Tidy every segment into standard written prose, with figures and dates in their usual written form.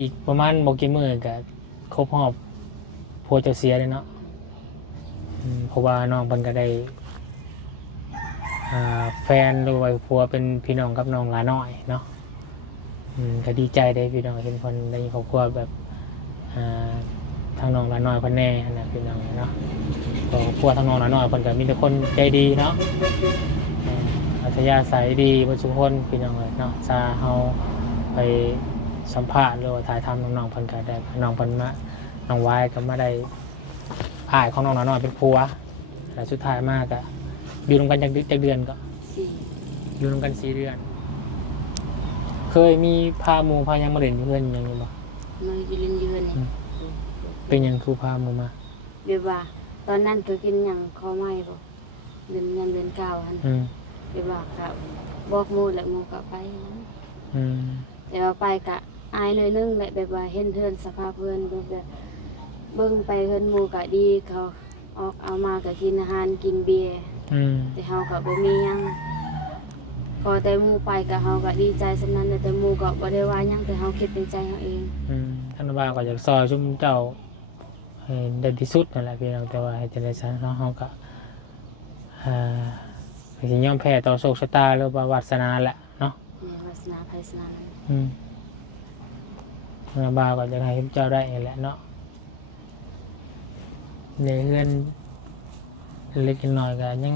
อีกประมาณบ่กี่มื้อก็ครบรอบผัวเจ้าเสียเลยเนาะเพราะว่าน้องเพิ่นก็ได้แฟนหรือว่าผัวเป็นพี่น้องกับน้องหลาน้อยเนาะก็ดีใจได้พี่น้องเห็นคนในครอบครัวแบบทางน้องหลาน้อยเพิ่นแน่นะพี่น้องเนาะครอบครัวทางน้องหลาน้อยเพิ่นก็มีแต่คนใจดีเนาะอัธยาศัยดีเบ่ทุกคนพี่น้องเนาะซาเฮาไปสัมภาษณ์หรือว่าถ่ายทำน้องๆเพิ่นก็ได้น้องเพิ่นมาน้องวายก็มาได้อ้ายของน้องหลาน้อยเป็นผัวแล้วสุดท้ายมาก็อยู่ร่วมกันจักเดือนก็ 4 อยู่ร่วมกัน4 เดือนเคยมีพาหมู่พายังมาเล่นอยู่เพื่อนหยังอยู่บ่ มืออยู่ลินยืนนี่ เป็นหยังคือพาหมู่มา แบบว่าตอนนั้นตัวกินหยังขอไม่บ่เดือนยังเดือนเก่าหั่นแบบว่าก็บอกหมู่แล้วหมู่ก็ไปนะ แต่ว่าไปกะอายหน่อยนึงแหละแบบว่าเห็นเทือนสภาพเพื่อนแบบเบิ่งไปเพิ่นหมู่กะดีเขาออกเอามากะกินอาหารกินเบียร์แต่เฮาก็บ่มีหยังพอแต่หมู่ไปกะเฮาก็ดีใจสำนั้นแต่หมู่ก็บ่ได้ว่าหยังแต่เฮาคิดในใจเฮาเองท่านว่าก็อยากซอยชุมเจ้าให้ได้ที่สุดนั่นแหละพี่น้องแต่ว่าให้จังได๋ซะเนาะเฮาก็สิยอมแพ้ต่อโชคชะตาหรือว่าวาสนาแหละเนาะเนี่ยวาสนาไผสนาท่านว่าก็อยากให้เจ้าได้แหละเนาะในเฮือนเล็กน้อยก็ยัง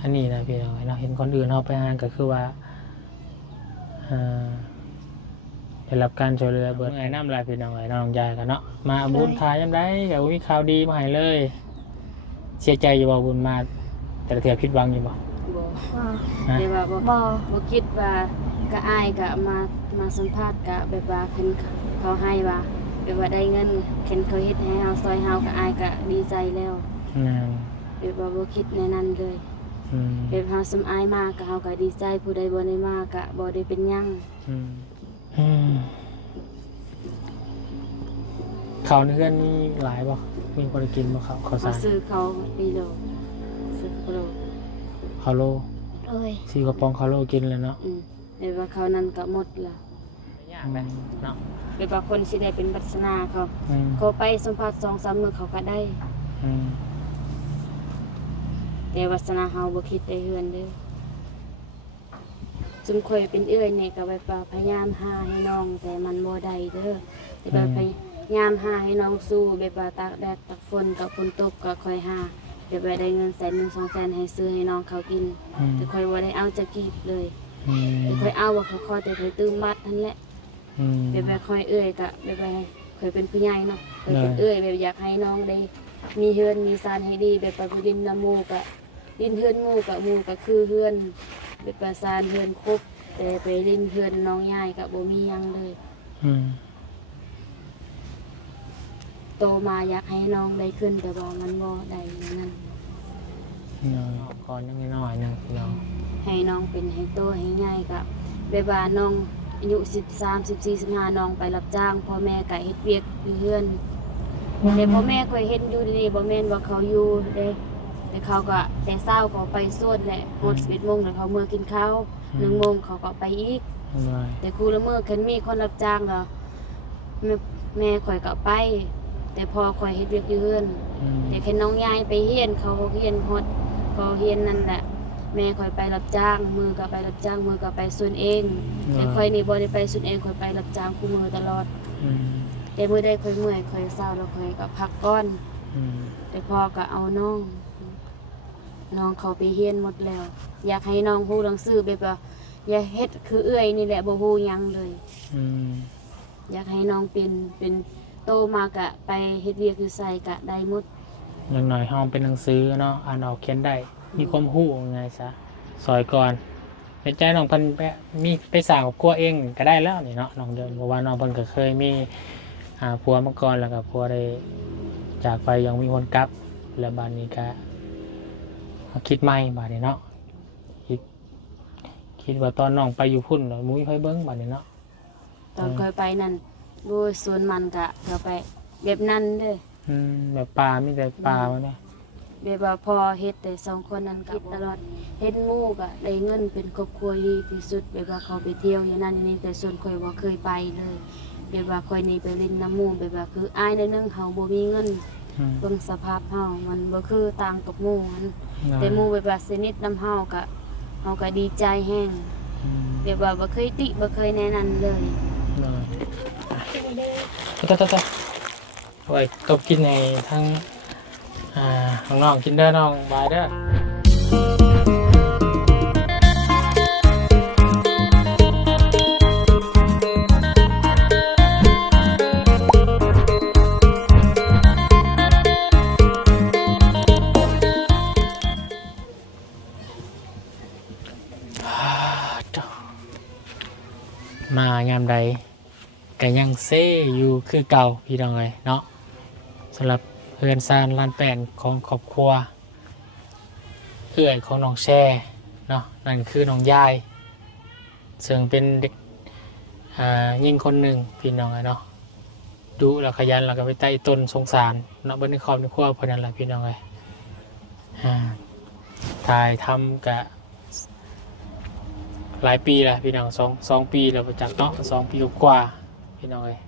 อันนี้นะพี่น้องเนาะเห็นคนอื่นเฮาไปหาก็คือว่าได้รับการช่วยเหลือเบิดน้ำลายพี่น้องน้องยายกันเนาะมาบุญทายยามใดก็มีข่าวดีมาให้เลยเสียใจอยู่บ่บุญมาแต่ละเทื่อผิดหวังอยู่บ่บ่แต่ว่าบ่คิดว่ากะอายกะมาสัมภาษณ์กะแบบว่าเพิ่นเขาให้ว่าแบบว่าได้เงินเข็นเขาเฮ็ดให้เฮาซอยเฮากะอายกะดีใจแล้วแบบว่าบ่คิดในนั้นเลยแบบเฮาสำอายมากกะเฮาก็ดีใจผู้ใดบ่ได้มากกะบ่ได้เป็นหยังข้าวในเฮือนมีหลายบ่มีคนกินบ่ข้าวสารซื้อเขาปีโลซื้อโลข้าวโลเอ้ย4 กระป๋องข้าวโลกินแล้วเนาะแบบว่าเขานั้นก็หมดแล้วยากแม่เนาะแบบว่าคนสิได้เป็นวาสนาเขาไปสัมภาษณ์ 2-3 มื้อเขาก็ได้แต่วาสนาเฮาบ่คิดได้เฮือนเด้อซุมข่อยเป็นเอื้อยนี่ก็แบบว่าพยายามหาให้น้องแต่มันบ่ได้เด้อแต่แบบพยายามหาให้น้องสู้แบบว่าตากแดดตากฝนกับฝนตกก็ค่อยหาแบบว่าได้เงิน100,000-200,000ให้ซื้อให้น้องเขากินแต่ข่อยบ่ได้เอาจักกีบเลยแต่ข่อยเอาว่าเขาขอแต่ข่อยตื้มบัดนั่นแหละแบบว่าข่อยเอื้อยก็แบบว่าข่อยเป็นผู้ใหญ่เนาะข่อยเป็นเอื้อยแบบอยากให้น้องได้มีเฮือนมีศาลให้ดีแบบว่าผู้ดินละหมู่ก็ดินเฮือนหมู่ก็คือเฮือนแบบว่าศาลเฮือนครบแต่ไปดินเฮือนน้องยายก็บ่มีหยังเลยโตมาอยากให้น้องได้ขึ้นแต่ว่ามันบ่ได้อย่างนั้นก่อนยังน้อยนึงพี่น้องให้น้องเป็นให้โตให้ใหญ่ก็แบบว่าน้องอายุ13 14 15น้องไปรับจ้างพ่อแม่ก็เฮ็ดเวียกอยู่เฮือนแต่พ่อแม่ก็เฮ็ดอยู่ดีๆบ่แม่นว่าเขาอยู่เด้แต่เขาก็แต่เช้าก็ไปสวดแหละหมด11 โมงแล้วเขาเมื่อกินข้าว1 โมงเขาก็ไปอีกแต่ครูละมื้อคันมีคนรับจ้างแล้วแม่ข่อยก็ไปแต่พอข่อยเฮ็ดเวียกอยู่เฮือนแต่แค่น้องยายไปเฮียนเขาเฮียนฮอดพอเฮียนนั่นแหละแม่ข่อยไปรับจ้างมือก็ไปรับจ้างมือก็ไปส่วนเองแต่ข่อยนี่บ่ได้ไปส่วนเองข่อยไปรับจ้างคู่มือตลอดแต่มื้อใดข่อยเมื่อยข่อยเศร้าแล้วข่อยก็พักก่อนแต่พ่อก็เอาน้องเขาไปเฮียนหมดแล้วอยากให้น้องฮู้หนังสือแบบว่าอย่าเฮ็ดคือเอื้อยนี่แหละบ่ฮู้หยังเลยอยากให้น้องเป็นโตมากะไปเฮ็ดเวียกอยู่ไสกะได้หมดอย่างน้อยเฮาเป็นหนังสือเนาะอ่านออกเขียนได้มีความรู้ไงซะซอยก่อนในใจน้องเพิ่นมีไปสร้างครอบครัวเองก็ได้แล้วนี่เนาะน้องเดินเพราะว่าน้องเพิ่นก็เคยมีผัวมาก่อนแล้วก็ผัวได้จากไปยังมีคนกลับแล้วบัดนี้ก็คิดใหม่บัดนี้เนาะคิดว่าตอนน้องไปอยู่พุ่นแล้วมุ้ยไผเบิ่งบัดนี้เนาะตอนค่อยไปนั่นดูสวนมันกะเราไปแบบนั้นเด้อแบบป่ามีแต่ป่าว่าแม่แบบว่าพอเฮ็ดแต่2 คนนั้นคิดตลอดเฮ็ดหมู่ก็ได้เงินเป็นครอบครัวดีที่สุดแบบว่าเขาไปเที่ยวอย่างนั้นอย่างนี้แต่ส่วนข่อยบ่เคยไปเลย แบบว่าคอยหนี่ไปเล่นน้ำหมู่แบบว่าคืออายในเรื่องเฮาบ่มีเงิน เบิ่งสภาพเฮามันบ่คือต่างกับหมู่มันแต่หมู่แบบว่าสนิทนำเฮาก็ดีใจแฮงแบบว่าบ่เคยติบ่เคยแนะนำเลย ต่อไว้ตบกินในทั้งข้างนอกกินเด้อน้องบายเด้อมายามใดก็ยังเซ่อยู่คือเก่าพี่น้องเลยเนาะสำหรับเพื่อนซานลานแปนของครอบครัวเอื้อยของน้องแช่เนาะนั่นคือน้องยายซึ่งเป็นเด็กยิ่งคนหนึ่งพี่น้องเลยเนาะดูแล้วขยันแล้วก็ไปใต้ต้นสงสารเนาะบนในครอบครัวเพราะนั้นแหละพี่น้องเลยถ่ายทำกับหลายปีแล้วพี่น้องสองปีแล้วประจักษ์เนาะ2 ปีกว่าพี่น้องเลย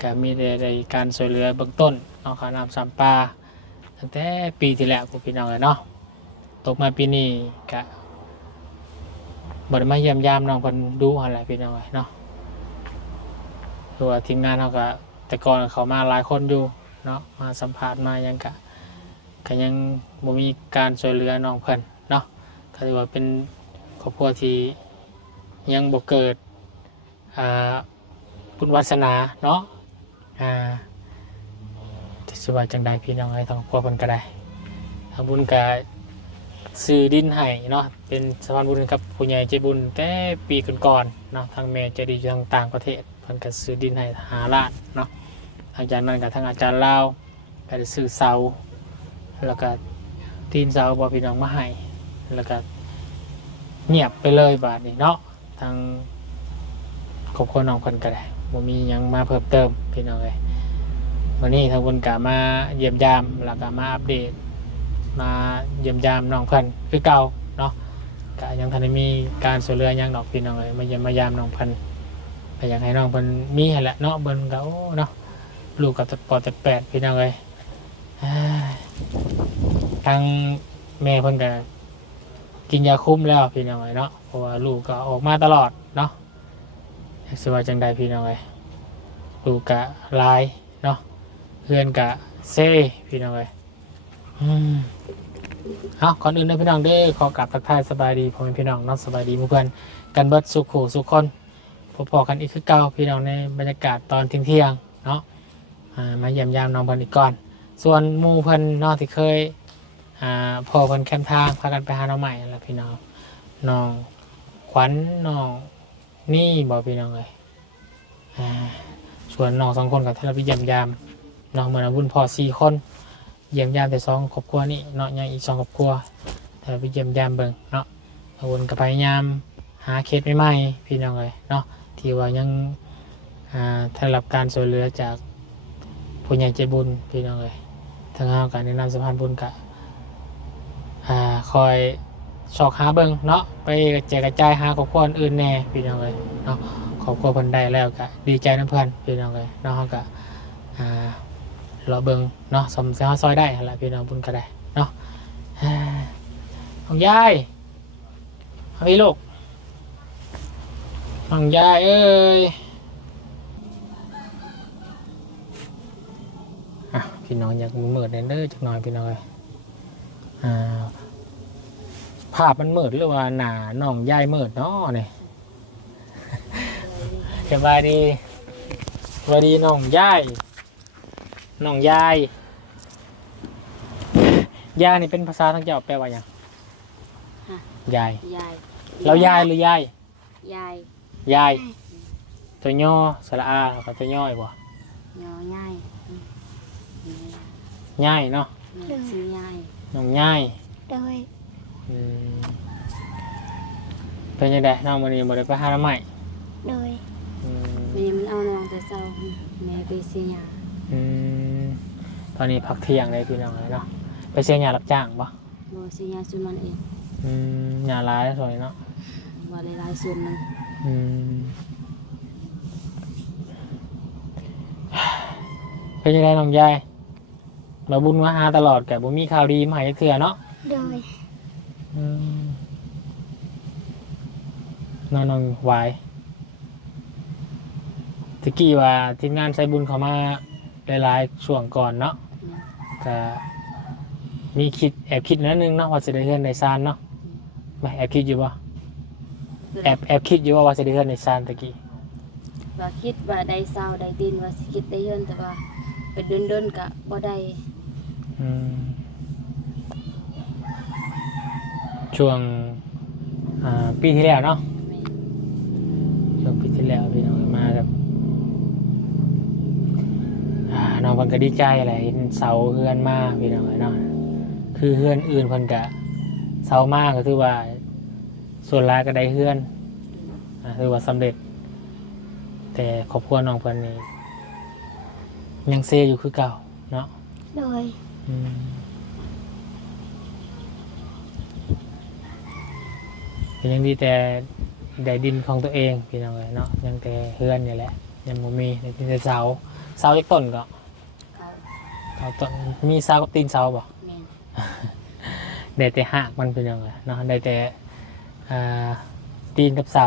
ก็มีในการช่วยเหลือเบื้องต้นเอาข้าวน้ำสามปลาตั้งแต่ปีที่แล้วพี่น้องเลยเนาะตกมาปีนี้ก็บไดมาเยี่ยมยามน้องคนดูอะไรพี่น้องเลยเนาะคือว่าทีมงานเขาก็แต่ก่อนเขามาหลายคนอยู่เนาะมาสัมภาษณ์มายังก็ยังบ่มีการช่วยเหลือน้องเพิ่นเนาะก็ถือว่าเป็นครอบครัวที่ยังบ่เกิดบุญวาสนาเนาะจะสบายจังใดพี่น้องให้ทางครอบครัวเพิ่นก็ได้ทางบุญก็ซื้อดินให้เนาะเป็นสะพานบุญกับผู้ใหญ่ใจบุญแต่ปีก่อนๆเนาะทางแม่ใจดีอยู่ทางต่างประเทศเพิ่นก็ซื้อดินให้5 ล้านเนาะหลังจากนั้นก็ทางอาจารย์ลาวก็ได้ซื้อเสาแล้วก็ตีนเสาบ่พี่น้องมาให้แล้วก็เงียบไปเลยบาดนี้เนาะทางครอบครัวน้องคนก็ได้บ่มีหยังมาเพิ่มเติมพี่น้องเอ้ยวันนี้ทางคนก็มาเยี่ยมยามแล้วก็มาอัปเดตมาเยี่ยมยามน้องเพิ่นคือเก่าเนาะก็ยังทันได้มีการช่วยเหลือหยังดอกพี่น้องเอ้ยมาเยี่ยมมายามน้องเพิ่นก็อยากให้น้องเพิ่นมีให้แหละเนาะเบิ่นก็โอ้เนาะลูกกับปอด8พี่น้องเอ้ยทางแม่เพิ่นก็กินยาคุมแล้วพี่น้องเอ้ยเนาะเพราะว่าลูกก็ออกมาตลอดเนาะสบายจังใดพี่น้องเอ้ยลูกก็ลายเนาะเพื่อนก็เซ่พี่น้องเอ้ยเอาก่อนอื่นเลยพี่น้องเด้อขอกราบทักทายสบายดีพ่อแม่พี่น้องเนาะสบายดีหมู่เพื่อนกันเบิดสุขสุขคนพอๆกันอีกคือเก่าพี่น้องในบรรยากาศตอนเที่ยงเนาะมาเยี่ยมยามน้องเพิ่นอีกก่อนส่วนหมู่เพิ่นเนาะที่เคยพอเพิ่นแคมทางพากันไปหาน้องใหม่แล้วพี่น้องน้องขวัญน้องนี่บอกพี่น้องเลยส่วนน้อง2 คนกับที่เราไปเยี่ยมยามน้องเหมือนวุ่นพอ4 คนเยี่ยมยามแต่2 ครอบครัวนี่เนาะยังอีก2 ครอบครัวแต่เราไปเยี่ยมยามเบิ่งเนาะวุ่นกับพยายามหาเคสใหม่ๆพี่น้องเลยเนาะที่ว่ายังได้รับการช่วยเหลือจากผู้ใหญ่ใจบุญพี่น้องเลยทางเราการแนะนำสะพานบุญกับคอยสอกหาเบิ่งเนาะไปแจกกระจายหาครอบครัวอื่นแน่พี่น้องเลยเนาะครอบครัวเพิ่นได้แล้วก็ดีใจน้ำเพิ่นพี่น้องเลยเนาะเขาก็รอเบิ่งเนาะสมเสียซอยได้หั่นล่ะพี่น้องบุญก็ได้เนาะน้องยายเอาพี่ลูกน้องยายเอ้ยพี่น้องอยากมืดเด้อจักหน่อยพี่น้องเลยภาพมันมืดหรือว่าหน้าน้องยายมืดเนาะนี่ สบายดีน้องยายยายนี่เป็นภาษาทางเจ้าแปลว่าหยังยายเรายายหรือยายยายตัวย่อสระอากับตัวย่อยบ่ย่อง่ายง่ายเนาะชื่อง่ายน้องง่ายโดยเป็นยังไงน้องวันนี้บ่ได้ไปหาน้ำใหม่โดยวันนี้มันเอาน้องแต่เช้าแม่ไปเสียยาตอนนี้พักเที่ยงเลยพี่น้องเลยเนาะไปเสียยารับจ้างปะบ่เสียยาส่วนมันเองยาร้ายสวยเนาะบ่ได้หลายส่วนมัน เป็นยังไงน้องยายมาบุญมาหาตลอดแกบ่มีข่าวดีมาให้เถื่อเนาะ โดย อืมน้องวายตะกี้ว่าทีมงานใช้บุญเขามาหลายๆช่วงก่อนเนาะก็มีคิดแอบคิดนิดนึงเนาะว่าจะได้เฮือนในซานเนาะไม่แอบคิดอยู่ป่ะแอบคิดอยู่ว่าจะได้เฮือนในซานตะกี้ ว่าคิดว่าได้เศร้าได้ดินว่าสิคิดได้เฮือนแต่ว่าเป็นเดินๆก็บ่ได้ อืมช่วงปีที่แล้วเนาะ แม่ ช่วงปีที่แล้วพี่น้องมากับน้องเพิ่นก็ดีใจแหละเห็นเสาเฮือนมาพี่น้องเนาะคือเฮือนอื่นเพิ่นก็เสามากก็คือว่าส่วนหลายก็ได้เฮือนคือว่าสำเร็จ แต่ครอบครัวน้องเพิ่นนี่ยังเซอยู่คือเก่าเนาะ โดย อืมยังดีแต่ได้ดินของตัวเองพี่น้องเนาะยังแต่เฮือนนี่แหละยังบ่มีแต่เสาอีกต้นก็ เขา ต้นมีเสากับตีนเสาบ่ แม่น ได้แต่หากมันเป็นยังไงเนาะได้แต่ตีนกับเสา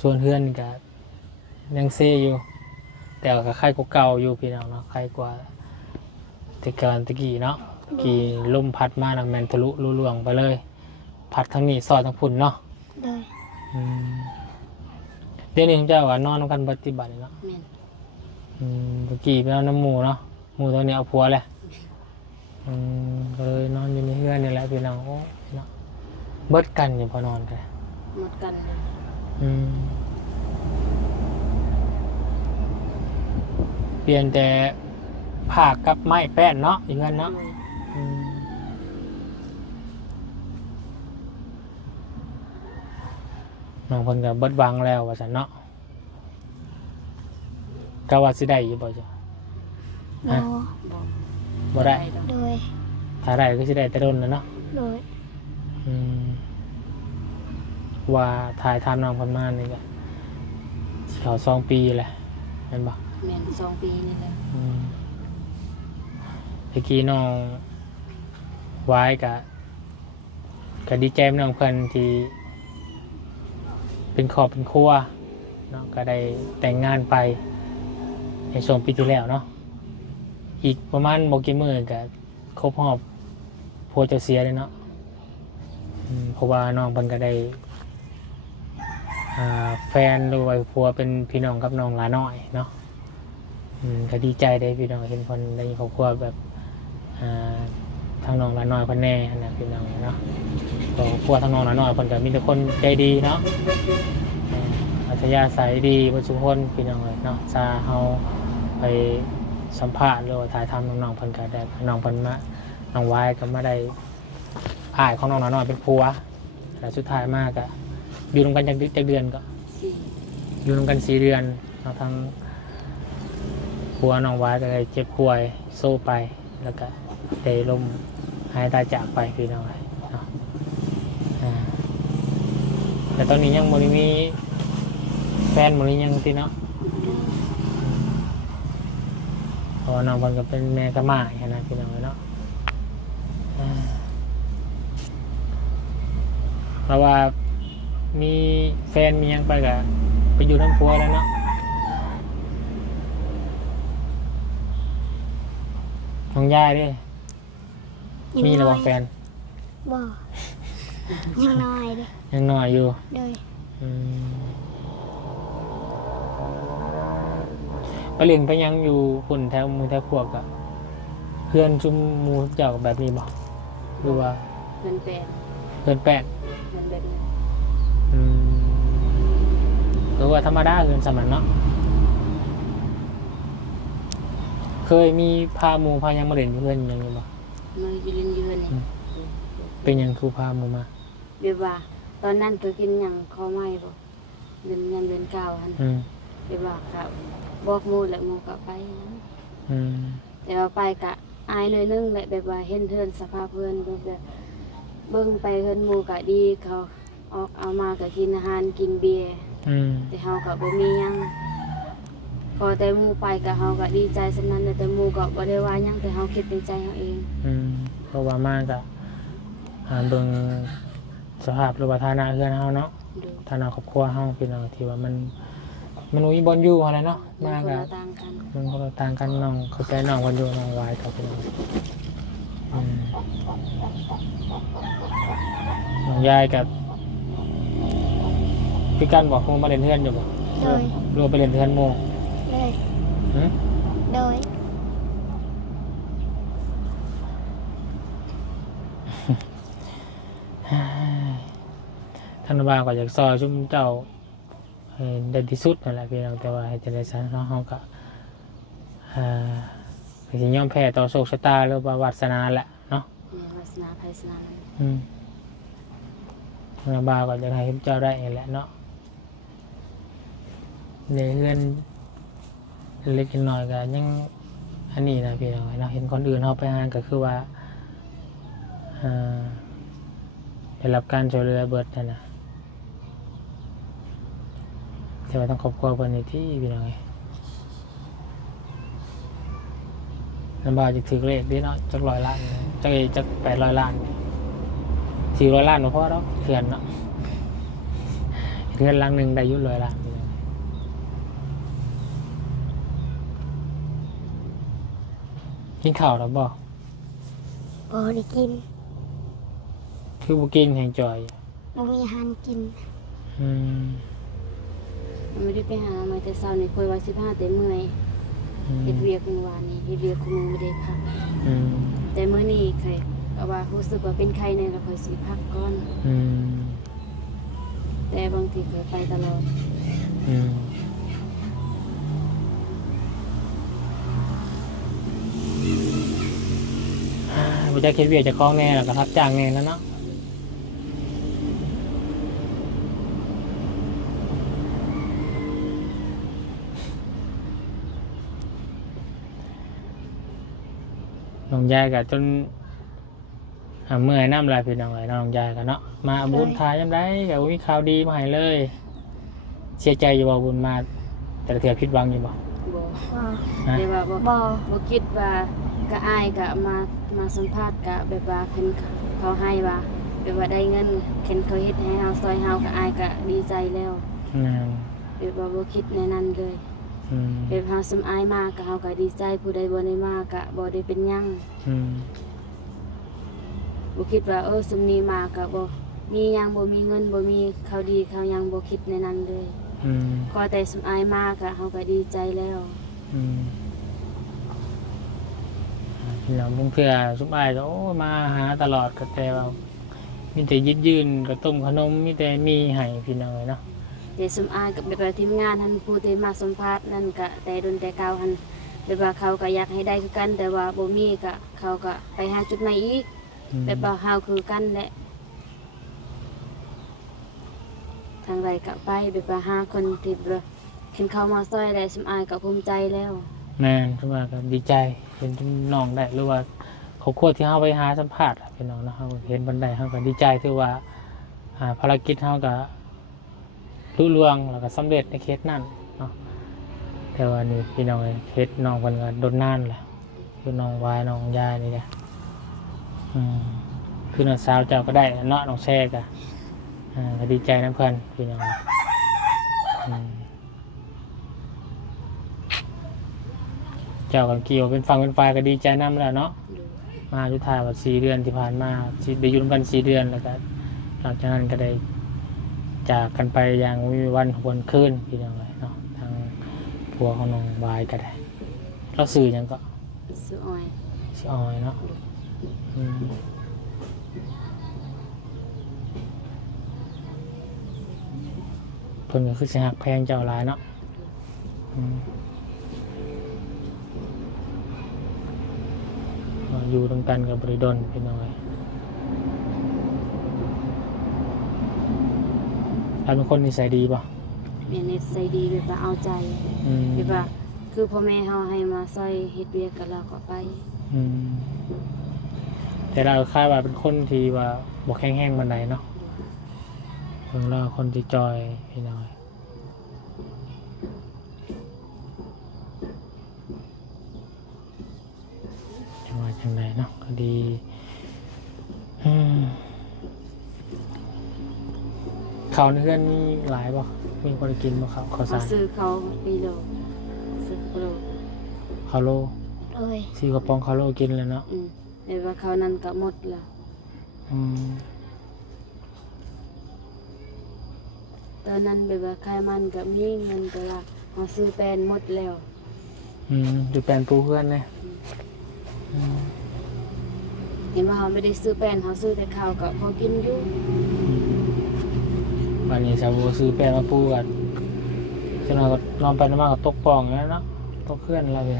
ส่วนเฮือนก็ยังเซอยู่ แต่ก็ใครกว่าเก่าอยู่พี่น้องเนาะใครกว่าแต่ก่อนตะกี้เนาะกี่ลมพัดมานะแมนทะลุลุล่วงไปเลย พัดทั้งนี้สอดทั้งพุ่นเนาะ โดย อืมเดี๋ยวนี้ผมจะว่านอนนำกันปฏิบัติเนาะ แม่น ตะกี้ไปนอนน้ำหมูเนาะหมูตัวนี้เอาผัวเลยก็เลยนอนอยู่ในเฮือนนี่แหละพี่น้องโอ้พี่น้องเบิดกันอยู่พอนอนกัน หมดกันเลย เปลี่ยนแต่ผ้ากับไม้แป้นเนาะอย่างนั้นเนาะน้องเพิ่นก็เบิดหวังแล้วว่าซั่นเนาะก็ว่าสิได้อยู่บ่จ้ะ บ่ บ่ได้ ดอก โดย ถ้าได้ก็สิได้แต่โดนแล้วเนาะ โดย ว่าถ่ายทำน้องเพิ่นมานี่ก็สิเข้า2 ปีแหละแม่นบ่ แม่น2 ปีนี่แหละ เมื่อกี้น้องไว้ก็ดีใจน้องเพิ่นที่เป็นครอบเป็นครัวเนาะก็ได้แต่งงานไปในช่วงปีที่แล้วเนาะอีกประมาณบ่กี่มื้อก็ครบรอบผัวเจ้าเสียเลยเนาะเพราะว่าน้องเพิ่นก็ได้แฟนหรือว่าผัวเป็นพี่น้องกับน้องหลาน้อยเนาะก็ดีใจได้พี่น้องเห็นคนในครอบครัวแบบทางน้องหลาน้อยคนแน่นะพี่น้องเนาะครอบครัวทางน้องหลาน้อยคนก็มีแต่คนใจดีเนาะอัธยาศัยดีบริสุทธิ์คนพี่น้องเลยเนาะซาเฮาไปสัมภาษณ์หรือว่าถ่ายทำน้องๆเพิ่นก็ได้น้องเพิ่นมาน้องวายก็มาได้อ้ายของน้องหลาน้อยเป็นผัวแต่สุดท้ายมากอะอยู่นำกันจากเดือนก็ 4 อยู่นำกัน4 เดือนเราทั้งผัวน้องวายก็เลยเจ็บป่วยโซ่ไปแล้วก็ได้ล้มหายตายจากไปพี่น้องเลยเนาะแต่ตอนนี้ยังบ่ได้มีแฟนบ่ได้ยังติเนาะเพราะว่าน้องเพิ่นก็เป็นแม่กะหม่ายนะพี่น้องเนาะเพราะว่ามีแฟนมียังไปก็ไปอยู่น้ำผัวแล้วเนาะน้องยายดิมีระหว่างแฟน บ่ยังน้อยเด้ ยังน้อยอยู่ โดย ไปเล่นไปยังอยู่ฝุ่นแถวมือแถวพวกอะเพื่อนชุมหมูเจ้าแบบนี้บ่หรือว่า เพิ่นแปล เพื่อนแปด เพิ่นแบบนี้ หรือว่าธรรมดาเพื่อนสมันเนาะเคยมีพาหมูพายังมาเล่นอยู่เพื่อนยังอยู่บ่ มือยืนยืนนี่ เป็นยังครูพาหมูมา แบบว่าตอนนั้นตัวกินหยังข้าวไหม้บ่เดือนเก่าหั่นแบบว่าก็บอกหมู่แล้วหมู่ก็ไปนะ แต่ว่าไปกะอายหน่อยนึงแหละแบบว่าเห็นเทือนสภาพเพื่อนแบบเบิ่งไปเพิ่นหมู่กะดีเขาออกเอามาก็กินอาหารกินเบียร์แต่เฮาก็บ่มีหยัง พอแต่หมู่ไปก็เฮาก็ดีใจสำนั้นแต่หมู่ก็บ่ได้ว่าหยังแต่เฮาคิดในใจเฮาเอง เพราะว่ามากอะเบิ่งสภาพหรือว่าฐานะเฮือนเฮาเนาะ ดู ฐานะครอบครัวเฮาพี่น้องที่ว่ามันมีบ่อนอยู่อะไรเนาะ มัน มาก คน อะ ละต่างกัน มันก็ต่างกันน้องเข้าใจน้องกันอยู่น้องวายกับพี่น้องน้องยายกับพี่กันบอกคงมาเล่นเฮือนอยู่บ่ โดย รวมไปเล่นเฮือนโม เลย หึ โดย ท่านบ่าวก็อยากซอยชุมเจ้าให้ได้ที่สุดนั่นแหละพี่น้องแต่ว่าให้จะได้สันเฮาก็สิยอมแพ้ต่อโชคชะตาหรือว่าวาสนาแหละเนาะ เนี่ยวาสนาไผสนามัน ท่านบ่าวก็อยากให้เจ้าได้นี่แหละเนาะในเฮือนเล็กน้อยก็ยังอันนี้นะพี่น้องเนาะเห็นคนอื่นเฮาไปหาก็คือว่าได้รับการช่วยเหลือเบิดนั่นน่ะแต่ว่าต้องครอบครัวเพิ่นนี่ที่พี่น้องลำบากจะถือเลขดีเนาะจัก100 ล้านจัก800 ล้าน400 ล้านบ่พอดอกเขื่อนเนาะเขื่อนหลังหนึงได้อยู่100 ล้านพี่น้องกินข้าวแล้วบ่ บ่ได้กิน คือบ่กินแห่งจอย บ่มีอาหารกิน อืม ไม่ได้ไปหามาแต่เช้านี่คุยว่า15แต่เมื่อยเฮ็ดเวียกเมื่อวานนี้เฮ็ดเวียกคุมบ่ได้พัก อืม แต่มื้อนี้เคยก็ว่ารู้สึกว่าเป็นไข้แน่แล้วค่อยสิพักก่อน อืม แต่บางทีเคยไปตลอด อืมบ่จะคิดเวียกจะคล้องแน่แล้วก็รับจ้างแน่แล้วเนาะน้องยายก็จนเมื่อยน้ำลายพี่น้องเลยน้องยายก็เนาะมาบุญทายยังไงก็มีข่าวดีมาให้เลย เสียใจอยู่บ่บุญมาแต่ละเทื่อผิดหวังอยู่บ่ บ่ บ่ ฮะ แต่ว่าบ่ บ่ บ่คิดว่าก็อายก็มาสัมภาษณ์ก็แบบว่าเพิ่นเขาให้ว่าแบบว่าได้เงินเพิ่นเขาเฮ็ดให้เฮาซอยเฮาก็อายก็ดีใจแล้ว นั่น แบบว่าบ่คิดในนั้นเลย อืม แบบเฮาสำอายมากก็เฮาก็ดีใจผู้ใดบ่ได้มาก็บ่ได้เป็นหยัง อืม บ่คิดว่าซุมนี้มาก็บ่มีหยังบ่มีเงินบ่มีข้าวดีข้าวหยังบ่คิดในนั้นเลย อืม ขอแต่สำอายมากก็เฮาก็ดีใจแล้ว อืมพี่น้องบางเทื่อสุบายก็โอ้มาหาตลอดก็แต่ว่ามีแต่ยืนก็ต้มขนมมีแต่มีให้พี่น้องเลยเนาะ แต่สำอายกับแบบว่าทีมงานหันผู้ที่มาสัมภาษณ์นั่นก็แต่ดนแต่เก่าหันแบบว่าเขาก็อยากให้ได้คือกัน แต่ว่าบ่มีก็เขาก็ไปหาจุดใหม่อีก อืม แบบว่าเฮาคือกันแหละทางใดก็ไปแบบว่าหาคนที่แบบเห็นเขามาซอยได้สำอายก็ภูมิใจแล้ว แม่นทุกว่าก็ดีใจเห็นน้องได้หรือว่าครอบครัวที่เฮาไปหาสัมภาษณ์พี่น้องเนาะเฮาเห็นบันไดเฮาก็ดีใจที่ว่าภารกิจเฮาก็ลุล่วงแล้วก็สำเร็จในเคสนั้นเนาะแต่ว่านี่พี่น้องเอ้ยเคสน้องเพิ่นก็โดนนานแหละคือน้องวายน้องยายนี่แหละคือน้องสาวเจ้าก็ได้เนาะน้องแซ่ก็ก็ดีใจนะเพิ่นพี่น้องเจ้ากันเกี่ยวเป็นฝั่งเป็นฝ่ายก็ดีใจนำแล้วเนาะ ดู มายุทธาว่า4 เดือนที่ผ่านมาได้อยู่กัน4 เดือนแล้วก็หลังจากนั้นก็ได้จากกันไปอย่างไม่มีวันหวนคืนพี่น้องเลยเนาะทางผัวของน้องวายก็ได้เราสื่อหยังก็ สุออย สิออยเนาะเพิ่นก็คือสิหักแพงเจ้าหลายเนาะอยู่ตรงกันกับบริดลพี่น้องเลยเราเป็นคนนิสัยดีป่ะ แม่นิสัยดีแบบว่าเอาใจแบบว่าคือพ่อแม่เฮาให้มาซอยเฮ็ดเวียกกับเราก็ไป แต่เราคาดว่าเป็นคนที่ว่าบกแห้งๆบันไดเนาะเพิ่งเราคนที่จอยพี่น้อย จังไดเนาะก็ดีข้าวในเฮือนมีหลายบ่มีคนกินบ่ข้าวเขาสาร ซื้อเขาปีโลซื้อโล โดย ซื้อกระป๋องข้าวโลกินแล้วเนาะ แต่ว่าเขานั้นก็หมดแล้ว ตอนนั้นแบบว่าใครมันก็มีเงินก็ละเขาซื้อแปลนหมดแล้ว อยู่แปลนปูเพื่อนเนี่ย เห็นว่าเขาไม่ได้ซื้อแปลนเขาซื้อแต่ข้าวก็พอกินอยู่ วันนี้ชาวบูซื้อแปลนมาปูกันจะนอนก็นอนไปนอนมาก็ตกป่องแล้วเนาะตกเพื่อนอะไรไป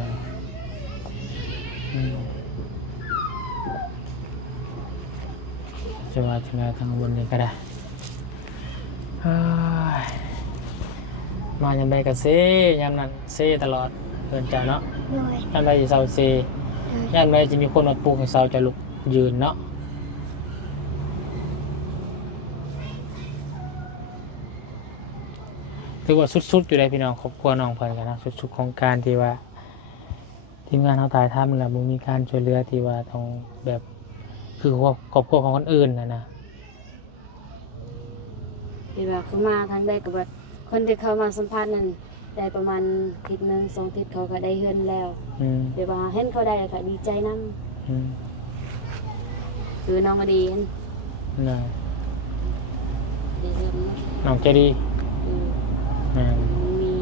จะมาถึงไหนทางบนนี้ก็ได้มายังไปกับเซ่ยามนั้นเซ่ตลอดเพื่อนเจ้าเนาะ โดย ยามใดจะเศร้าเซ่ยามใดจะมีคนมาปลูกให้เศร้าจะลุกยืนเนาะถือว่าสุดๆอยู่ได้พี่น้องครอบครัวน้องเพิ่นกันนะสุดๆของการที่ว่าทีมงานเขาตายท่ามันละมึงมีการช่วยเหลือที่ว่าต้องแบบคือครอบครัวของคนอื่นนะ ที่ว่าเขามาทางใดก็แบบคนที่เขามาสัมภาษณ์นั่นได้ประมาณอาทิตย์หนึง2 อาทิตย์เขาก็ได้เงินแล้วเดี๋ยวว่าเห็นเขาได้ก็ดีใจนํคือน้องก็ดีเห็น น่ะ ดีเรื่อง น้องใจดี มี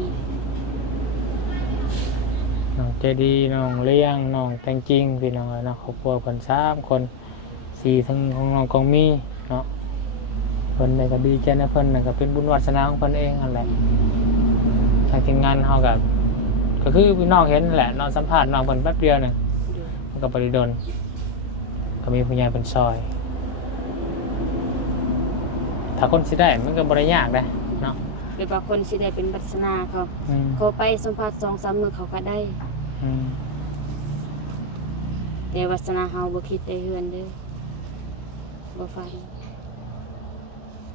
น้องใจดีน้องเลี้ยงน้องแต่งจริงพี่น้องเนาะครอบครัวคน3 คน4ทั้งของน้องกองมีเนาะเพิ่นได้ก็ดีใจนะเพิ่นน่ะก็เป็นบุญวาสนาของเพิ่นเองนั่นแหละทางทีมงานเฮาก็คือพี่น้องเห็นนั่นแหละน้องสัมภาษณ์น้องเพิ่นแป๊บเดียวนึงมันก็บ่ได้โดนก็มีผู้ใหญ่เป็นซอยถ้าคนสิได้มันก็บ่ได้ยากเด้เนาะ เป็นบางคนสิได้เป็นวาสนาเขาไปสัมภาษณ์2-3 มื้อเขาก็ได้แต่วาสนาเฮาบ่คิดได้เฮือนเด้อบ่ฟัง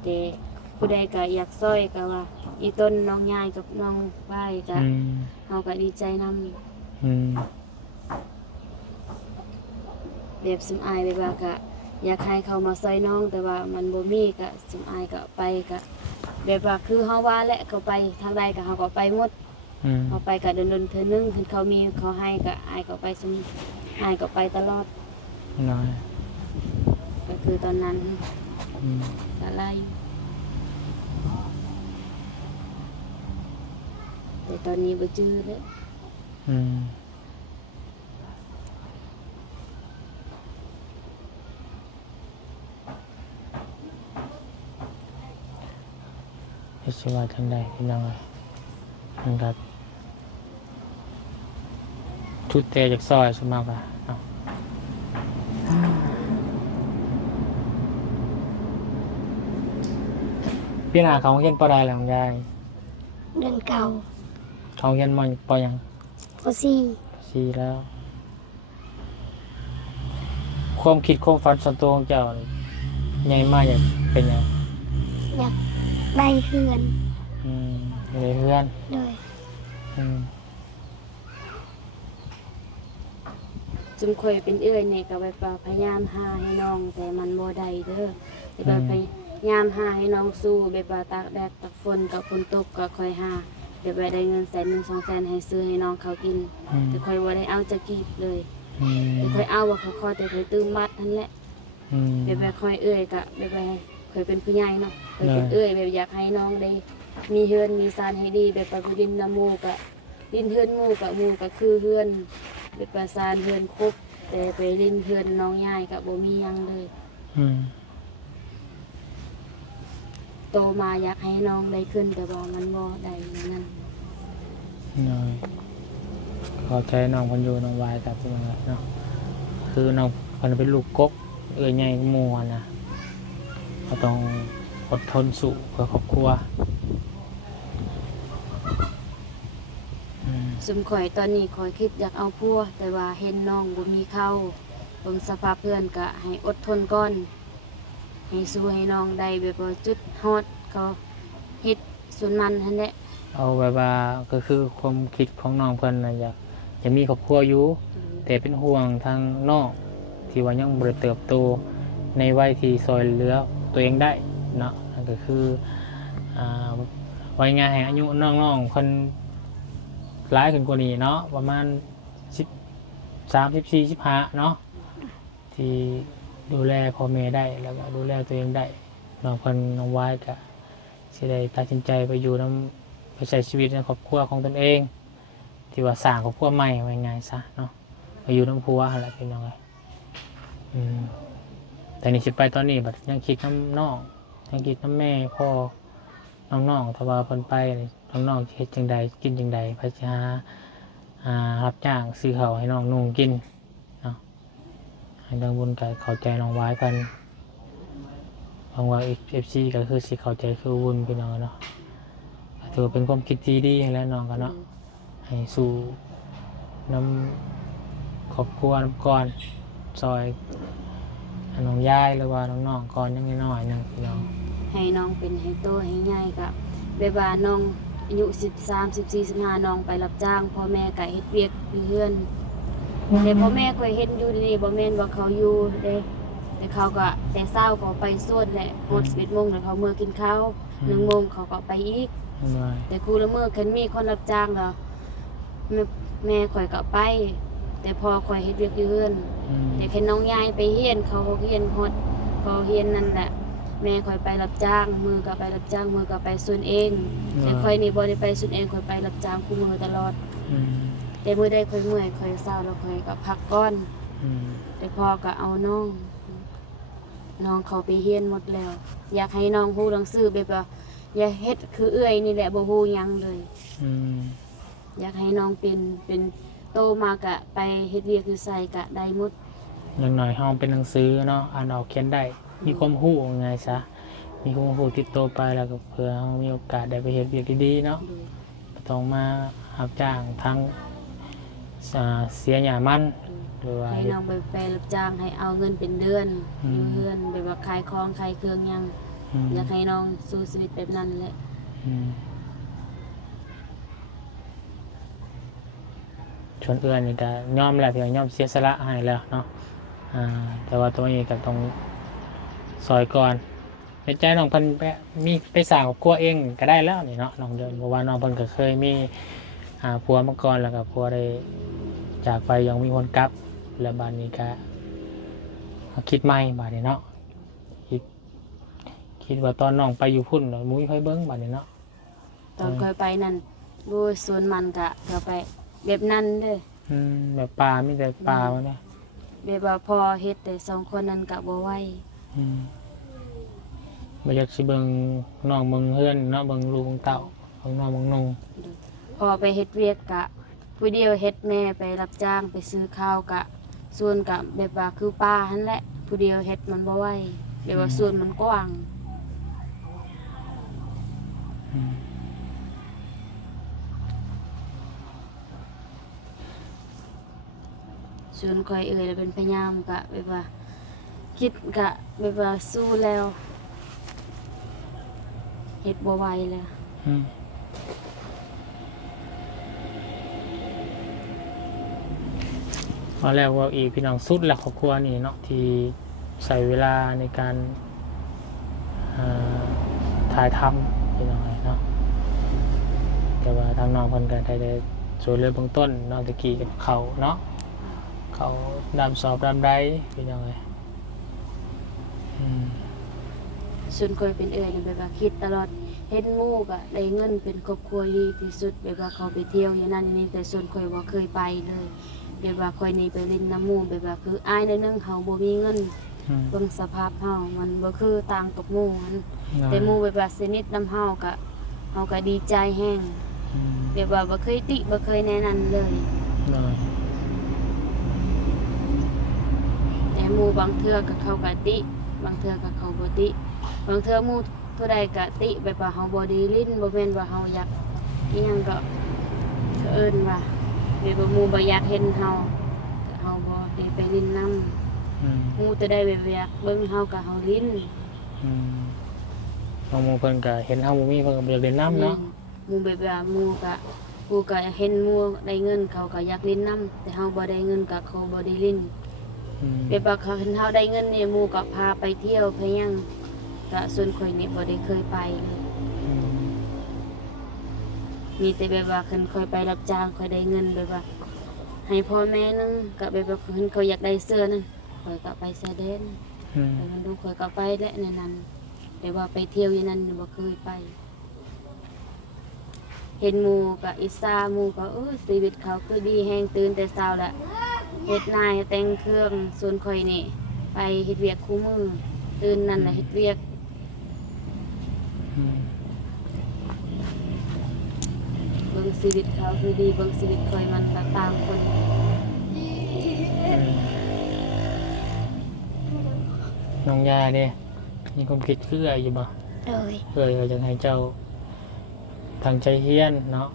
แต่ผู้ใดก็อยากซอยก็ว่าอีต้นน้องยายกับน้องว้ายก็เฮาก็ดีใจนำแบบสมอายแบบว่าก็อยากให้เขามาซอยน้องแต่ว่ามันบ่มีก็สมอายก็ไปก็แบบว่าคือเฮาว่าแหละเขาไปทางใดก็เฮาก็ไปหมดเขาไปก็เดินๆเทื่อนึงเห็นเขามีเขาให้ก็อายก็ไปซุมอายก็ไปตลอด น้อย ก็คือตอนนั้นก็ไล่แต่ตอนนี้บ่จื้อแล้ว สิว่าจังได๋พี่น้องมันก็ทุแต่จากซอยสมากว่าเนาะพี่นาเขาเรียนปอได้แล้วของยาย เดือนเก่า เขาเรียนมปอยัง ปสี่ 4แล้ว ความคิดความฝันส่วนตัวของเจ้านี่ใหญ่มากอยากเป็นหยัง อยากได้เฮือน ในเพื่อน โดย ซุมข่อยเป็นเอื้อยเนี่ยก็ไปพยายามหาให้น้องแต่มันบ่ได้เด้อแต่ว่าพยายามหาให้น้องสู้แบบว่าตากแดดตากฝนกับฝนตกก็ค่อยหาเดี๋ยวไปได้เงิน100,000-200,000ให้ซื้อให้น้องเขากินแต่ค่อยบ่ได้เอาจักกีบเลยแต่ค่อยเอาว่าเขาขอแต่ค่อยตื้มมัดนั่นแหละแบบว่าค่อยเอื้อยก็แบบว่าค่อยเป็นผู้ใหญ่เนาะค่อยเป็นเอื้อยแบบอยากให้น้องได้มีเฮือนมีซานให้ดีแบบไปดินน้ำหมู่ก็ดินเฮือนหมู่ก็คือเฮือนแบบประสานเฮือนครบแต่ไปลินเฮือนน้องยายกับบ่มีหยังเลยโตมาอยากให้น้องได้ขึ้นแต่ว่ามันบ่ได้อย่างนั้น น้อยขอใจน้องคนอยู่น้องวายกับเป็นยังไงเนาะคือน้องคนเป็นลูกกกใหญ่หมู่นะก็ต้องอดทนสู้เพื่อครอบครัว ซุมข่อยตอนนี้ข่อยคิดอยากเอาพัวแต่ว่าเห็นน้องบ่มีเข้าเบิ่งสภาพเพื่อนก็ให้อดทนก่อนให้สู้ให้น้องได้แบบว่าจุดฮอดเขาเฮ็ดส่วนมันหั่นแหละ เอาแบบว่าก็คือความคิดของน้องเพิ่นน่ะอยากจะมีครอบครัวอยู่ แต่เป็นห่วงทางนอกที่ว่ายังบ่ได้เติบโตในวัยที่ซอยเหลือตัวเองได้เนาะนั่นก็คือวัยงานให้อายุน้องๆคนหลายขึ้นกว่านี้เนาะประมาณ13 14 15เนาะที่ดูแลพ่อแม่ได้แล้วก็ดูแลตัวเองได้น้องเพิ่นน้องวายก็สิได้ตัดสินใจไปอยู่นํไปใช้ชีวิตในครอบครัวของตนเองที่ว่าสร้างครอบครัวใหม่ว่าง่ายซะเนาะไปอยู่น้ำผัวหั่นแหละพี่น้องเอ้ยแต่นี่สิไปตอนนี้บัดยังคิดน้ำน้องยังคิดน้ำแม่พ่อน้องๆถ้าว่าเพิ่นไปน้องๆเฮ็ดจังใดกินจังใดไปหารับจ้างซื้อข้าวให้น้องนุ่งกินเนาะให้ทางบุญก็เข้าใจน้องวายเพิ่นบางว่า FC ก็คือสิเข้าใจคือบุญพี่น้องเนาะถือเป็นความคิดที่ดีให้แล้วน้องกันเนาะให้สู่น้ำครอบครัวน้ำก่อนซอยน้องยายหรือว่าน้องๆก่อนยังน้อยๆนึงพี่น้องให้น้องเป็นให้โตให้ใหญ่ก็แบบว่าน้องอายุ13 14 15น้องไปรับจ้างพ่อแม่ก็เฮ็ดเวียกอยู่เฮือนแต่พ่อแม่ก็เฮ็ดอยู่ดีบ่แม่นว่าเขาอยู่เด้แต่เขาก็แต่เช้าก็ไปสวดแหละหมด11 โมงแล้วเขาเมื่อกินข้าว1 โมงเขาก็ไปอีกแต่กูละมื้อคันมีคนรับจ้างแล้วแม่ข่อยก็ไปแต่พอข่อยเฮ็ดเวียกอยู่เฮือนแต่แค่น้องยายไปเฮียนเขาเฮียนฮอดพอเฮียนนั่นแหละแม่ข่อยไปรับจ้างมือก็ไปรับจ้างมือก็ไปส่วนเองแต่ข่อยนี่บ่ได้ไปส่วนเองข่อยไปรับจ้างคู่มือตลอดแต่มื้อใดข่อยเมื่อยข่อยเศร้าแล้วข่อยก็พักก่อนแต่พอก็เอาน้องเขาไปเฮียนหมดแล้วอยากให้น้องฮู้หนังสือแบบว่าอย่าเฮ็ดคือเอื้อยนี่แหละบ่ฮู้หยังเลยอยากให้น้องเป็นโตมากะไปเฮ็ดเวียกอยู่ไสกะได้หมดอย่างหน่อยเฮาเป็นหนังสือเนาะอ่านออกเขียนได้มีความรู้ไงซะมีความรู้ติดตัวไปแล้วก็เพื่อเฮามีโอกาสได้ไปเฮ็ดเวียกดีๆเนาะต้องมารับจ้างทั้งเสียหญ้ามันหรือว่าให้น้องไปรับจ้างให้เอาเงินเป็นเดือนอยู่เฮือนแบบว่าขายของขายเครื่องหยังอยากให้น้องสู้ชีวิตแบบนั้นแหละชวนเอื้อนนี่ก็ยอมแล้วที่ยอมเสียสละให้แล้วเนาะแต่ว่าตัวนี้ก็ต้องซอยก่อนในใจน้องเพิ่นมีไปสร้างครอบครัวเองก็ได้แล้วนี่เนาะน้องเดินเพราะว่าน้องเพิ่นก็เคยมีผัวมาก่อนแล้วก็ผัวได้จากไปยังมีคนกลับแล้วบัดนี้ก็คิดใหม่บัดนี้เนาะคิดว่าตอนน้องไปอยู่พุ่นมุ้ยค่อยเบิ้งบัดนี้เนาะตอนค่อยไปนั่นดูสวนมันกะเขาไปแบบนั้นเด้อแบบปลามีแต่ปลาว่าเนี่ยแบบว่าพอเฮ็ดแต่2 คนนั้นกะบ่ไหวบ่อยากสิเบิ่งน้องเบิ่งเฮือนเนาะเบิ่งลูกเต้าเบิ่งน้องเบิ่งนุ่งพอไปเฮ็ดเวียกกะผู้เดียวเฮ็ดแม่ไปรับจ้างไปซื้อข้าวกะส่วนกะแบบว่าคือป้าหั่นแหละผู้เดียวเฮ็ดมันบ่ไหวแบบว่าส่วนมันกว้างส่วนข่อยแล้วเป็นพยายามกะแบบว่าคิดกะแบบว่าสู้แล้วเฮ็ดบ่ไหวแล้วพอแล้วว่าอีพี่น้องสุดแล้วครอบครัวนี่เนาะที่ใส่เวลาในการถ่ายทำพี่น้องเนาะแต่ว่าทางน้องเพิ่นก็ได้ช่วยเหลือเบื้องต้นเนาะตะกี้กับเขาเนาะเขาดำสอบดำได้เป็นยังไงส่วนข่อยเป็นนี่แบบว่าคิดตลอดเห็นหมู่ก็ได้เงินเป็นครอบครัวดีที่สุดแบบว่าเขาไปเที่ยวอย่างนั้นอย่างนี้แต่ส่วนข่อยบ่เคยไปเลยแบบว่าข่อยนี่ไปเล่นน้ำหมู่แบบว่าคืออายได้นึงเฮาบ่มีเงินเบิ่งสภาพเฮามันบ่คือต่างกับหมู่มันแต่หมู่แบบว่าสนิทนำเฮาก็ดีใจแฮงแบบว่าบ่เคยติบ่เคยแนะนำเลยแต่หมู่บางเทื่อก็เขาก็ติบางเทื่อก็เขาบ่ติบางเทื่อหมู่ผู้ใดก็ติแบบว่าเฮาบ่ดีลิ้นบ่แม่นว่าเฮาอยากอีหยังก็เอิ้นว่าแบบว่าหมู่บ่อยากเห็นเฮาบ่ได้ไปลิ้นนำหมู่จะได้แบบอยากเบิ่งเฮาก็เฮาลิ้นน้องหมู่เพิ่นก็เห็นเฮาบ่มีเพิ่นก็บ่อยากเล่นน้ำเนาะหมู่แบบว่าหมู่ก็ กูก็เห็นหมู่ได้เงินเขาก็อยากลิ้นนํแต่เฮาบ่ได้เงินก็เขาบ่ได้ลิ้น แบบว่าเขาเห็นเฮาได้เงินเนี่ยหมู่ก็พาไปเที่ยวไปหยังก็ส่วนข่อยนี่บ่ได้เคยไปเลยมีแต่แบบว่าคันข่อยไปรับจ้างข่อยได้เงินแบบว่าให้พ่อแม่นึงก็แบบว่าคันเขาอยากได้เสื้อนั่นข่อยก็ไปแสดงแต่มันดูข่อยก็ไปและในนั้นแต่ว่าไปเที่ยวอย่างนั้นบ่เคยไปเห็นหมู่ก็อิจฉาหมู่ก็ชีวิตเขาคือดีแฮงตื่นแต่เช้าแล้วเฮ็ดนายแต่งเครื่องส่วนข่อยนี่ไปเฮ็ดเวียกคู่มือตื่นนั่นแหละเฮ็ดเวียกเบิ่งชีวิตเขาคือดีเบิ่งชีวิตข่อยมันก็ต่างคน น้องยาเนี่ยมีความคิดคืออะไรอยู่บ่ โดย ก็จะให้เจ้าทางใจเฮียนเนาะ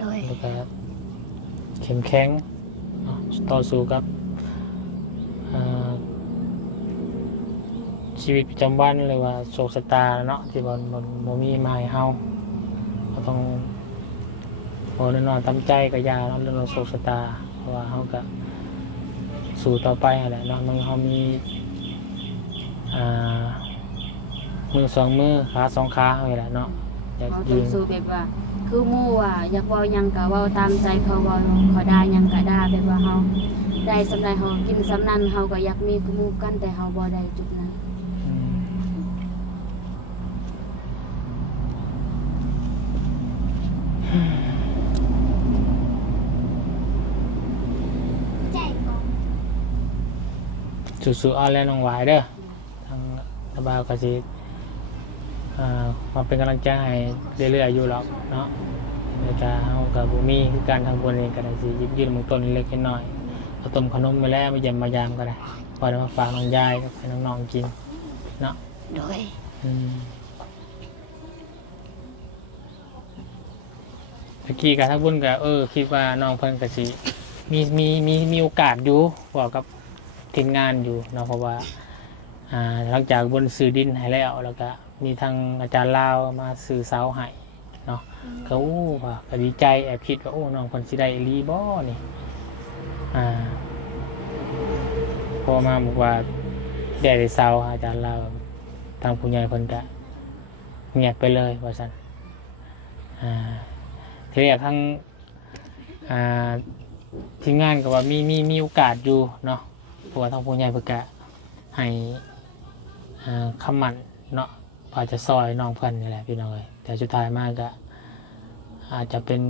โดย แล้วก็เข้มแข็งเนาะต่อสู้กับชีวิตประจำวันหรือว่าโศกชะตาเนาะที่บ่มีมาให้เฮาก็ต้องบ่ได้นอนตามใจกับยาเนาะเรื่องโศกชะตาเพราะว่าเฮาก็สู้ต่อไปนั่นแหละเนาะมันเฮามีมือสองมือขาสองขาเฮานี่แหละเนาะอยาก เขา ยื ต้อง น สู้แบบว่าคือหมู่ว่าอยากเว้าหยังก็เว้าตามใจเขาเว้าเขาได้หยังก็ได้แบบว่าเฮาได้สำใดเฮากินสำนั้นเฮาก็อยากมีคือหมู่กันแต่เฮาบ่ได้จุดนั้น ใจก่อน สู้ๆเอาแล้วน้องหวายเด้อทางระบาวก็สิมาเป็นกำลังใจให้เรื่อยๆอยู่หรอกเนาะแล้วก็เฮากับบ่มีคือการทางบนเองก็ได้สิหยิบยื่นหมู่ต้นเล็กๆน้อยๆเอาต้มขนมมาแล้วมาเยี่ยมมายามก็ได้พอได้มาฝากน้องยายกับให้น้องๆกินเนาะ โดย ตะกี้กับทักบุญก็คิดว่าน้องเพิ่นก็สิมีโอกาสอยู่บอกกับทีมงานอยู่เนาะเพราะว่าหลังจากบนซื้อดินให้แล้วก็มีทางอาจารย์ลาวมาซื้อเสาให้เนาะก็ว่าก็ดีใจแอบคิดว่าน้องเพิ่นสิได้อีหลีบ่นี่พอมาบอกว่าได้เสาอาจารย์ลาวทางผู้ใหญ่เพิ่นก็เงียบไปเลยว่าซั่นทีแรกทั้งทีมงานก็ว่ามีโอกาสอยู่เนาะเพราะว่าทางผู้ใหญ่เพิ่นก็ให้คำมั่นเนาะว่าจะซอยน้องเพิ่นนี่แหละพี่น้องเอ้ยแต่สุดท้ายมากก็อาจจะเป็น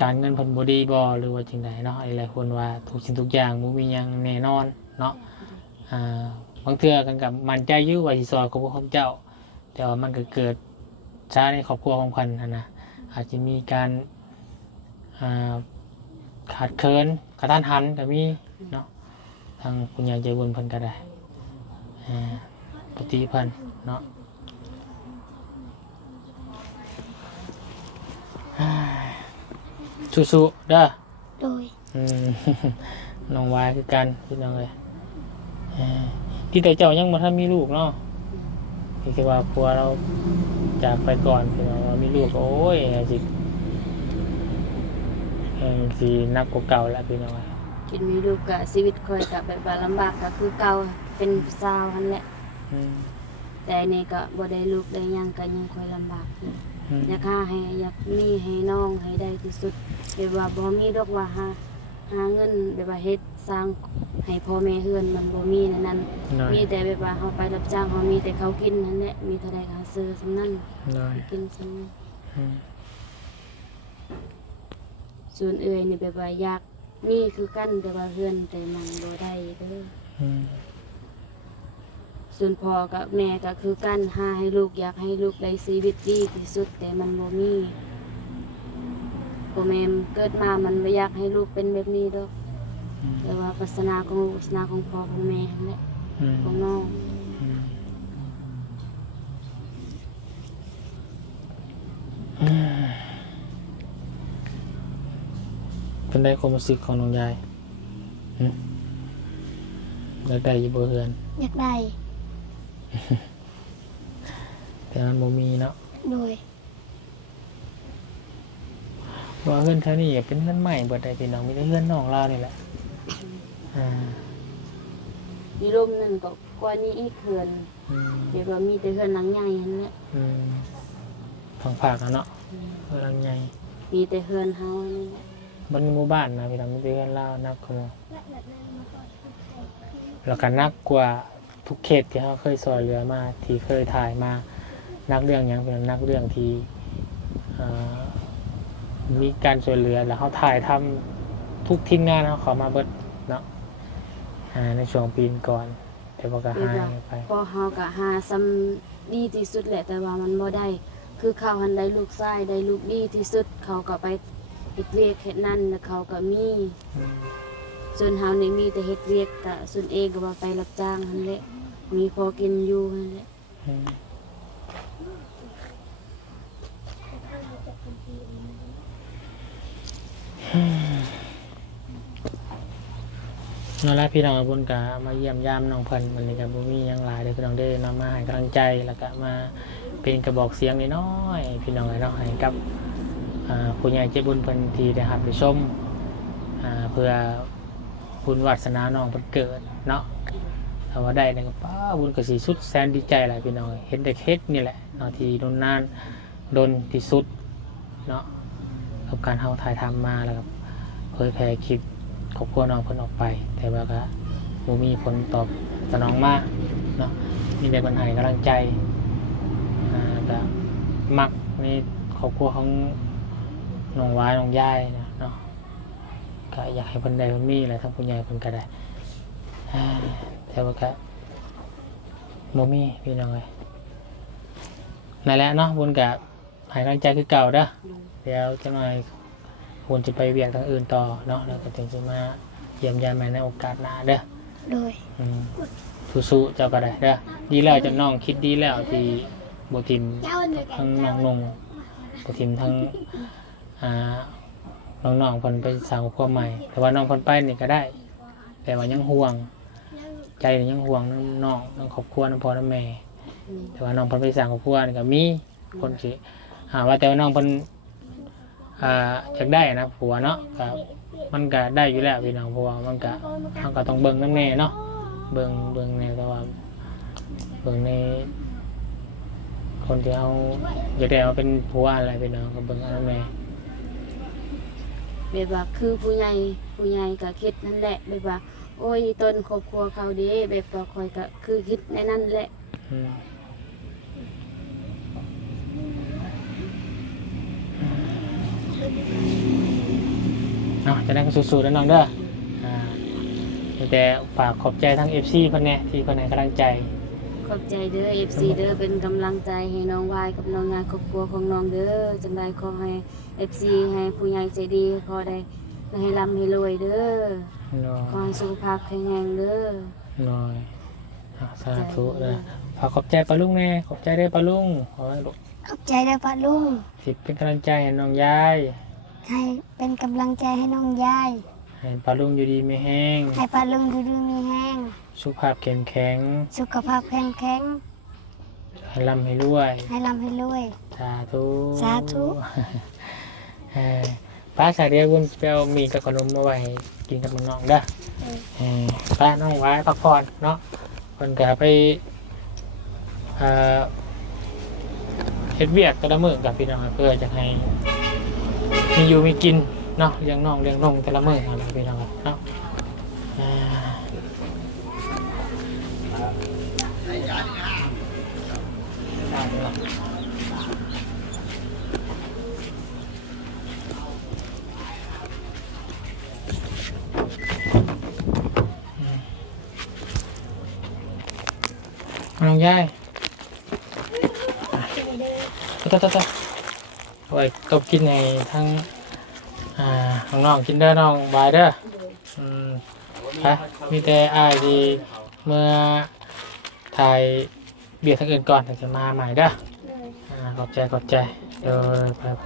การเงินเพิ่นบ่ดีบ่หรือว่าจังไดเนาะหลายคนว่าทุกสิ่งทุกอย่างบ่มีหยังแน่นอนเนาะบางเทื่อกันกับมั่นใจอยู่ว่าสิซอยครอบครัวของเจ้าแต่ว่ามันก็เกิดช้าในครอบครัวของเพิ่นนะอาจจะมีการขาดเคินกระทันหันก็มีเนาะทางคุณยายใจบุญเพิ่นก็ได้ปกติเพิ่นเนาะสู้ๆเด้อ โดย น้องวายคือกันพี่น้องเลยที่แต่เจ้ายังบ่ทันมีลูกเนาะที่ว่าผัวเราจากไปก่อนพี่น้องเรามีลูกก็โอ้ยสินักกว่าเก่าแล้วพี่น้อง กินมีลูกก็ชีวิตข่อยก็แบบว่าลำบากก็คือเก่าเป็นสาวหั่นแหละแต่อันนี่ก็บ่ได้ลูกได้หยังก็ยังค่อยลำบากอยู่อยากอยากมีให้น้องให้ได้ที่สุดแบบว่าบ่มีดอกว่าหาเงินแบบว่าเฮ็ดสร้างให้พ่อแม่เฮือนมันบ่มีนั่นมีแต่แบบว่าเฮาไปรับจ้างเฮามีแต่เขากินนั่นแหละมีเท่าใดก็ซื้อสำนั้นกินสำนั้นส่วนเอ่ยนี่แบบว่าอยากมีคือกันแต่ว่าเฮือนแต่มันบ่ได้เด้อส่วนพ่อกับแม่ก็คือกันหาให้ลูกอยากให้ลูกได้ชีวิตดีที่สุดแต่มันบ่มีพ่อแม่เกิดมามันบ่อยากให้ลูกเป็นแบบนี้ดอกแต่ว่าศาสนาของลูกศาสนาของพ่อของแม่นั่นแหละของน้องเป็นได้ความรู้สึกของน้องยายอยากได้อยู่บ่เฮือน อยากได้ แต่มันบ่มีเนาะ โดย ว่าเฮือนเท่านี้เป็นเฮือนใหม่เบิดได้พี่น้องมีแต่เฮือนน้องเรานี่แหละอ่า มีร่มนั่นก็กว่านี้อีกเขื่อน อืม เดี๋ยวว่ามีแต่เขื่อนหลังใหญ่นั่นแหละ อืมฝั่งภาคอะเนาะเฮือนหลังใหญ่ มีแต่เขื่อนเฮานี่แหละ บนหมู่บ้านนะพี่น้องมีแต่เฮือนลาวนักกว่าแล้วก็นักกว่าทุกเขตที่เขาเคยซอยเรือมาที่เคยถ่ายมานักเรื่องหยังเป็นนักเรื่องที่อ่ามีการช่วยเหลือแล้วเขาถ่ายทำทุกทีมงานเขามาเบิดเนาะในช่วงปีก่อนแต่ว่าก็หายไป พอเฮาก็หาซ้ำดีที่สุดแหละแต่ว่ามันบ่ได้คือเขาหันได้ลูกชายได้ลูกดีที่สุดเขาก็ไปเฮ็ดเวียกเฮ็ดนั่นแล้วเขาก็มี อืม ส่วนเฮานี่มีแต่เฮ็ดเวียกก็ส่วนเองก็ว่าไปรับจ้างหั่นแหละมีพอกินอยู่หั่นแหละ อืมนั่นแหละพี่น้องบุญกะมาเยี่ยมยามน้องเพิ่นวันนี้กับบุมีหยังหลายเด้อพี่น้องได้นำมาให้กำลังใจแล้วก็มาเป็นกระบอกเสียงน้อยๆพี่น้องเนาะให้กับผู้ใหญ่ใจบุญเพิ่นที่ได้รับได้ชมเพื่อบุญวาสนาน้องเพิ่นเกิดเนาะถ้าว่าได้เนี่ยก็ป้าบุญก็สิสุดแสนดีใจหลายพี่น้องเห็นแต่เคสนี่แหละเนาะที่โดนนานโดนที่สุดเนาะกับการเฮาถ่ายทำมาแล้วก็เผยแพร่คลิปครอบครัวน้องเพิ่นออกไปแต่ว่าก็บ่มีผลตอบสนองมาเนาะมีแต่ปัญหากำลังใจก็มักในครอบครัวของน้องวายน้องยายนะเนาะก็อยากให้เพิ่นได้เพิ่นมีแหละทั้งผู้ใหญ่เพิ่นก็ได้แต่ว่าก็บ่มีพี่น้องเอ้ยนั่นแหละเนาะบุญก็ให้กำลังใจคือเก่าเด้อเดี๋ยวจักหน่อยบุญจะไปเวียกทางอื่นต่อเนาะแล้วก็ถึงจะมาเยี่ยมยามใหม่ในโอกาสหน้าเด้อ โดย สู้ๆเจ้าก็ได้เด้อดีแล้วจะน้องคิดดีแล้วที่บ่ทิมทั้งน้องนงบ่ทิมทั้งน้องๆเพิ่นไปสร้างครอบครัวใหม่แต่ว่าน้องเพิ่นไปนี่ก็ได้ แต่ว่ายังห่วงใจนี่ยังห่วงน้องครอบครัวน้องพ่อน้องแม่แต่ว่าน้องเพิ่นไปสร้างครอบครัวนี่ก็มีคนสิว่าแต่ว่าน้องเพิ่นอยากได้นะผัวเนาะก็มันก็ได้อยู่แล้วพี่น้องเพราะว่ามันก็ต้องเบิ่งนำแน่เนาะเบิ่งในแต่ว่าเบิ่งในคนที่เขาอยากได้มาเป็นผัวอะไรพี่น้องก็เบิ่งเอานำแน่ แบบว่าคือผู้ใหญ่ก็คิดนั่นแหละแบบว่าโอ้ยต้นครอบครัวเขาเด้แบบว่าคอยก็คือคิดในนั่นแหละ เนาะจะได้ก็สู้ๆแล้วน้องเด้อแต่ฝากขอบใจทั้ง FC เพิ่นแน่ที่เพิ่นให้กำลังใจ ขอบใจเด้อ FC เด้อเป็นกำลังใจให้น้องวายกับน้องงานครอบครัวของน้องเด้อจังไดขอให้ FC ให้ผู้ใหญ่ใจดีขอได้ให้ร่ำให้รวยเด้อ น้อย ขอให้สุขภาพแข็งแรงเด้อ น้อยสาธุนะฝากขอบใจปาลุงแน่ขอบใจได้ปาลุงขอให้ลูก ขอบใจเด้อป้าลุง สิเป็นกำลังใจให้น้องยาย ให้เป็นกำลังใจให้น้องยาย ให้ปาลุงอยู่ดีไม่แห้ง ให้ป้าลุงดูมีแห้ง สุขภาพเข้มแข็ง สุขภาพแข็งแข็ง ให้ร่ำให้รวย ให้ร่ำให้รวย สาธุ สาธุ ป้าสายเดียวคุณไปเอามีกับขนมมาไว้ให้กินกับน้องๆเด้อป้าน้องไว้พักผ่อนเนาะคนก็ไปเฮ็ดเวียกแต่ละมื้อกับพี่น้องเพื่อจะให้มีอยู่มีกินเนาะเลี้ยงน้องเลี้ยงนงแต่ละมื้ออะไรพี่น้องเนาะน้องยายต่อไว้ตบกินในทั้งน้องๆกินเด้อน้องบายเด้อมีแต่อ้ายที่เมื่อถ่ายเบียร์ทั้งอื่นก่อนแต่จะมาใหม่เด้อขอบใจเดี๋ยว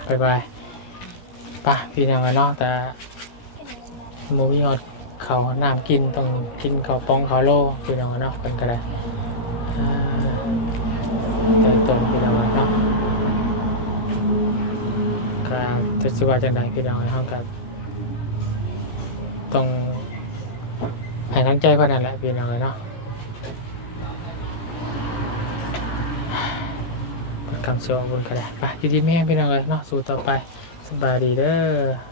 ไปป่ะพี่น้องเนาะแต่โมมีอดเขาน้ำกินต้องกินเขาวป้องเขาวโล่พี่น้องเนาะเป็นก็ได้แต่ต้นพี่น้องเนาะกลาง จะสิว่าจังไดพี่น้องเฮาก็ต้องให้ทั้งใจก่อนนั่นแหละพี่น้องเนาะคำสอนบุญก็ได้ไปดีๆแม่พี่น้องเนาะสู้ต่อไปสบายดีเด้อ